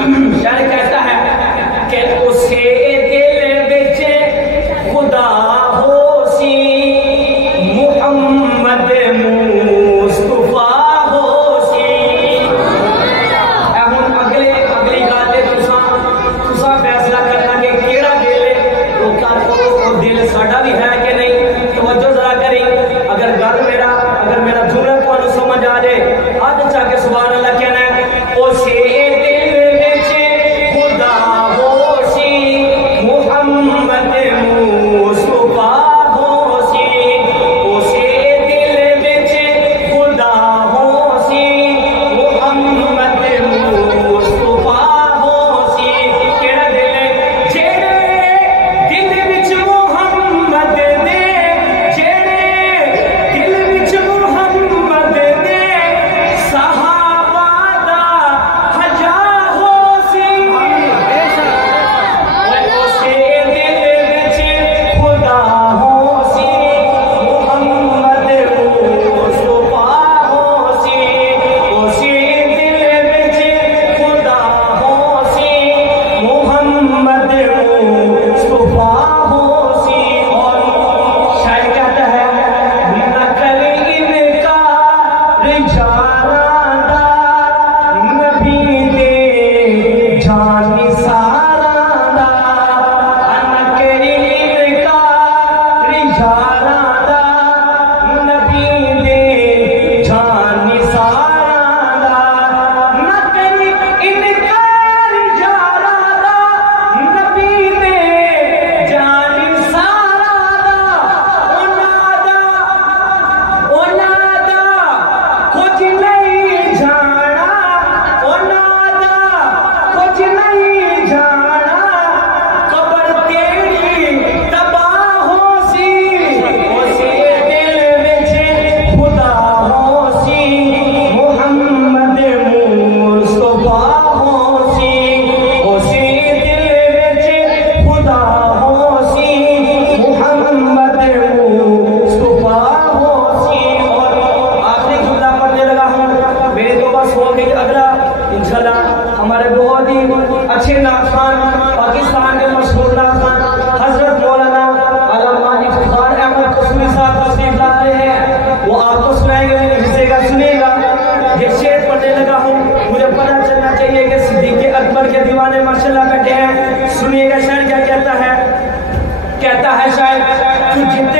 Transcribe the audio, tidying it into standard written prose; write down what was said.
शायर कहता है कि उसे दिल बिच खुदा होसी मुहम्मद मुस्तफा होसी। हुण अगली गल तुसा फैसला करना कि केड़ा दिल वो दिल साडा भी है कि नहीं। तवज्जो जरा करी। अगर मेरा जुमला तुहानू समझ आ जाए हाथ चा के सुभान अल्लाह कहना है। उसे हमारे बहुत ही अच्छे नाज़खान पाकिस्तान के मशहूर नाज़खान हजरत मौलाना अल्लामा इफ्तिखार अहमद कसूरी साहब तशरीफ ला रहे हैं। वो आपको सुनाएंगे, हिस्से का सुनेगा। ये शेर पढ़ने लगा हूँ, मुझे पता चलना चाहिए कि सिद्दीक़ अकबर के दीवाने माशाल्लाह बैठे हैं। सुनिएगा शायर क्या कहता है। कहता है शायर, तू जितने